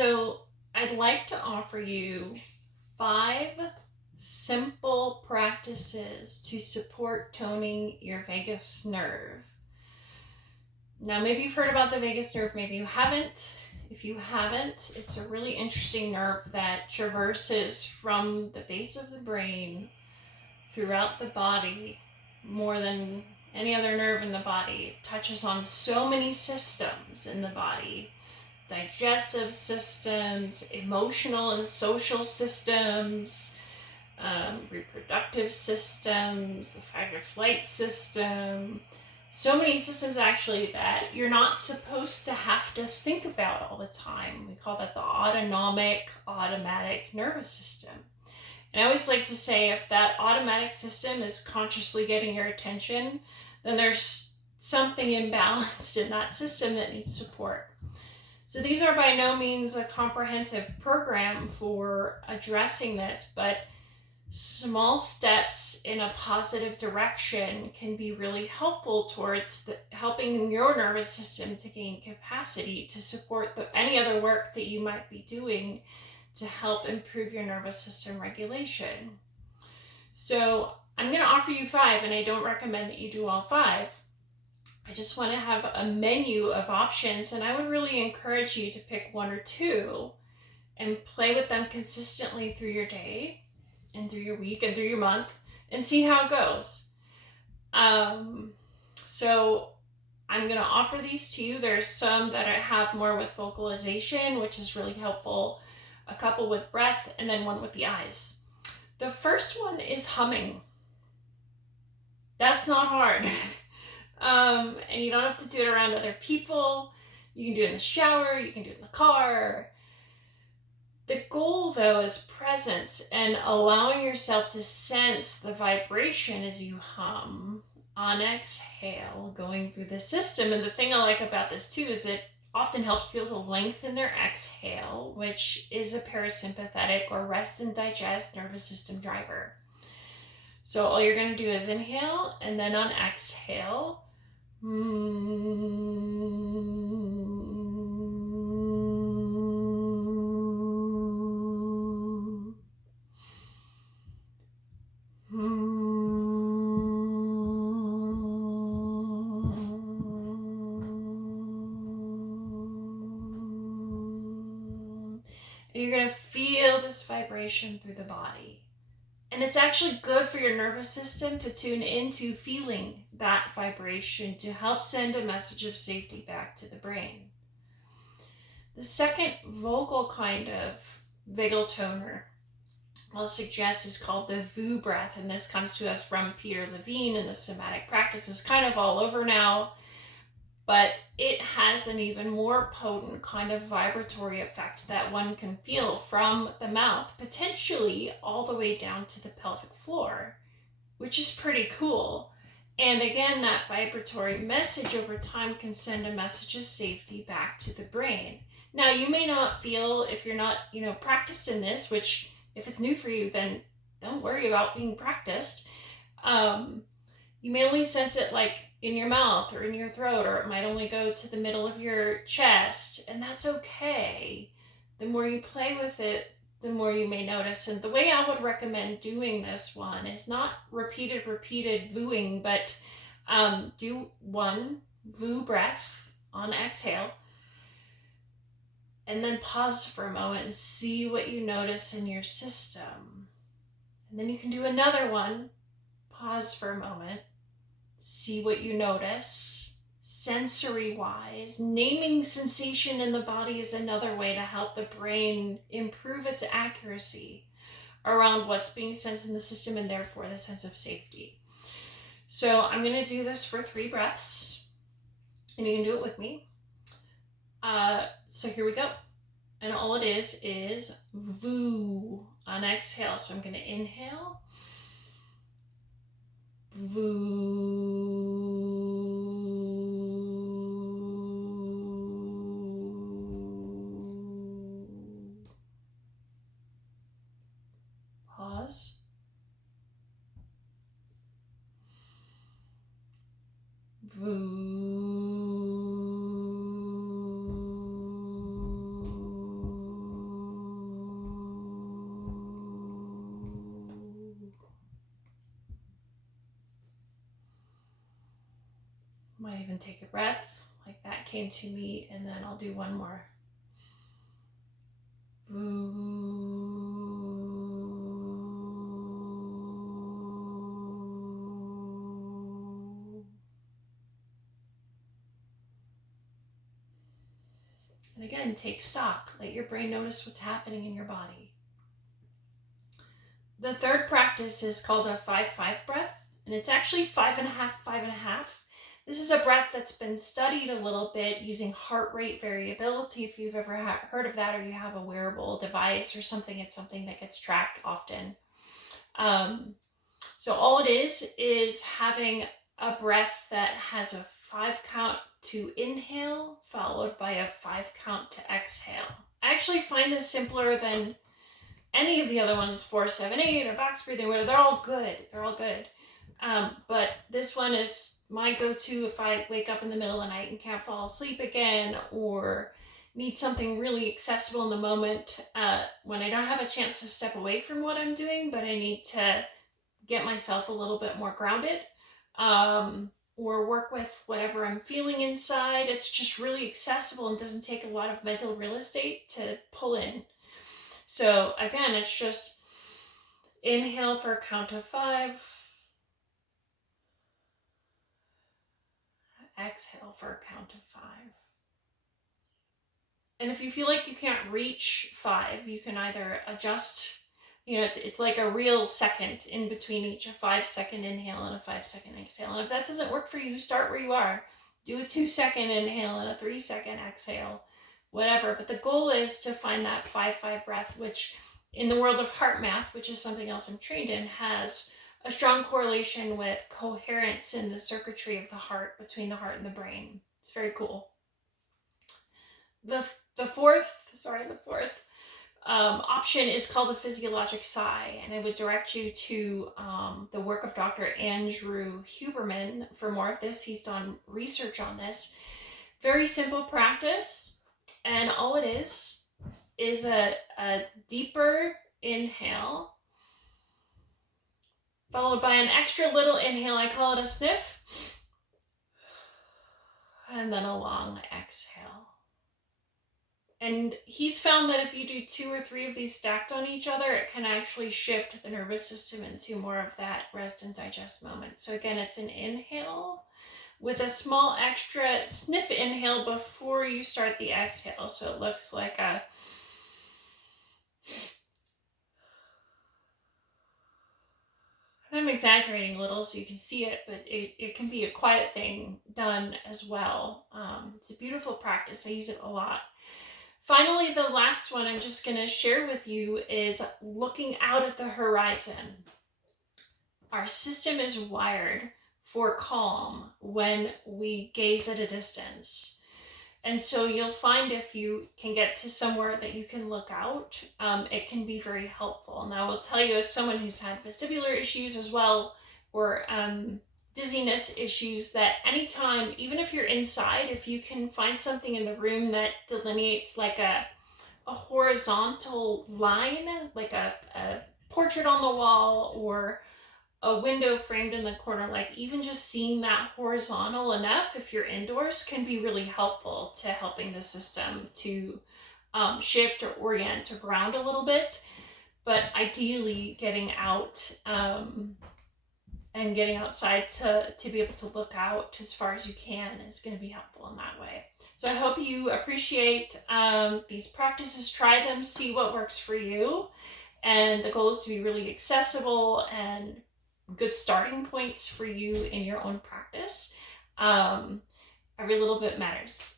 So I'd like to offer you 5 simple practices to support toning your vagus nerve. Now, maybe you've heard about the vagus nerve, maybe you haven't. If you haven't, it's a really interesting nerve that traverses from the base of the brain throughout the body more than any other nerve in the body. It touches on so many systems in the body. Digestive systems, emotional and social systems, reproductive systems, the fight or flight system. So many systems actually that you're not supposed to have to think about all the time. We call that the automatic nervous system. And I always like to say if that automatic system is consciously getting your attention, then there's something imbalanced in that system that needs support. So these are by no means a comprehensive program for addressing this, but small steps in a positive direction can be really helpful towards helping your nervous system to gain capacity to support any other work that you might be doing to help improve your nervous system regulation. So I'm going to offer you 5, and I don't recommend that you do all 5. I just want to have a menu of options, and I would really encourage you to pick 1 or 2 and play with them consistently through your day and through your week and through your month and see how it goes. So I'm going to offer these to you. There's some that I have more with vocalization, which is really helpful, a couple with breath, and then one with the eyes. The first one is humming. That's not hard. And you don't have to do it around other people. You can do it in the shower, you can do it in the car. The goal, though, is presence and allowing yourself to sense the vibration as you hum on exhale going through the system. And the thing I like about this, too, is it often helps people to lengthen their exhale, which is a parasympathetic or rest and digest nervous system driver. So all you're going to do is inhale, and then on exhale, and you're going to feel this vibration through the body. And it's actually good for your nervous system to tune into feeling that vibration to help send a message of safety back to the brain. The second vocal kind of vagal toner I'll suggest is called the VU breath, and this comes to us from Peter Levine, and the somatic practice is kind of all over now, but it has an even more potent kind of vibratory effect that one can feel from the mouth, potentially all the way down to the pelvic floor, which is pretty cool. And again, that vibratory message over time can send a message of safety back to the brain. Now, you may not feel, if you're not, practiced in this, which if it's new for you, then don't worry about being practiced. You may only sense it like in your mouth or in your throat, or it might only go to the middle of your chest, and that's okay. The more you play with it, the more you may notice. And the way I would recommend doing this one is not repeated VUing, but do 1 VU breath on exhale, and then pause for a moment and see what you notice in your system. And then you can do another one, pause for a moment, see what you notice sensory-wise. Naming sensation in the body is another way to help the brain improve its accuracy around what's being sensed in the system, and therefore the sense of safety. So I'm going to do this for 3 breaths, and you can do it with me. So here we go. And all it is VU on exhale. So I'm going to inhale, VU. Pause. VU. breath, like that came to me, and then I'll do one more. And again, take stock. Let your brain notice what's happening in your body. The third practice is called a 5-5 breath, and it's actually 5.5, 5.5. This is a breath that's been studied a little bit using heart rate variability. If you've ever heard of that, or you have a wearable device or something, it's something that gets tracked often. So all it is having a breath that has a 5 count to inhale, followed by a 5 count to exhale. I actually find this simpler than any of the other ones, 4, 7, 8, or box breathing, whatever. They're all good. They're all good. But this one is my go-to if I wake up in the middle of the night and can't fall asleep again, or need something really accessible in the moment, when I don't have a chance to step away from what I'm doing, but I need to get myself a little bit more grounded, or work with whatever I'm feeling inside. It's just really accessible and doesn't take a lot of mental real estate to pull in. So again, it's just inhale for a count of 5, exhale for a count of 5. And if you feel like you can't reach 5, you can either adjust, it's like a real second in between each, a 5-second inhale and a 5-second exhale. And if that doesn't work for you, start where you are. Do a 2-second inhale and a 3-second exhale, whatever. But the goal is to find that 5-5 breath, which in the world of heart math, which is something else I'm trained in, has a strong correlation with coherence in the circuitry of the heart, between the heart and the brain. It's very cool. The fourth option is called a physiologic sigh, and I would direct you to the work of Dr. Andrew Huberman for more of this. He's done research on this. Very simple practice, and all it is a deeper inhale, followed by an extra little inhale. I call it a sniff, and then a long exhale. And he's found that if you do 2 or 3 of these stacked on each other, it can actually shift the nervous system into more of that rest and digest moment. So again, it's an inhale with a small extra sniff inhale before you start the exhale. So it looks like a I'm exaggerating a little so you can see it, but it can be a quiet thing done as well. It's a beautiful practice. I use it a lot. Finally, the last one I'm just going to share with you is looking out at the horizon. Our system is wired for calm when we gaze at a distance. And so you'll find if you can get to somewhere that you can look out, it can be very helpful. And I will tell you, as someone who's had vestibular issues as well, or dizziness issues, that anytime, even if you're inside, if you can find something in the room that delineates like a horizontal line, like a portrait on the wall or a window framed in the corner, like even just seeing that horizontal enough, if you're indoors, can be really helpful to helping the system to shift or orient or ground a little bit. But ideally getting out and getting outside to be able to look out as far as you can is going to be helpful in that way. So I hope you appreciate these practices. Try them, see what works for you. And the goal is to be really accessible and good starting points for you in your own practice. Every little bit matters.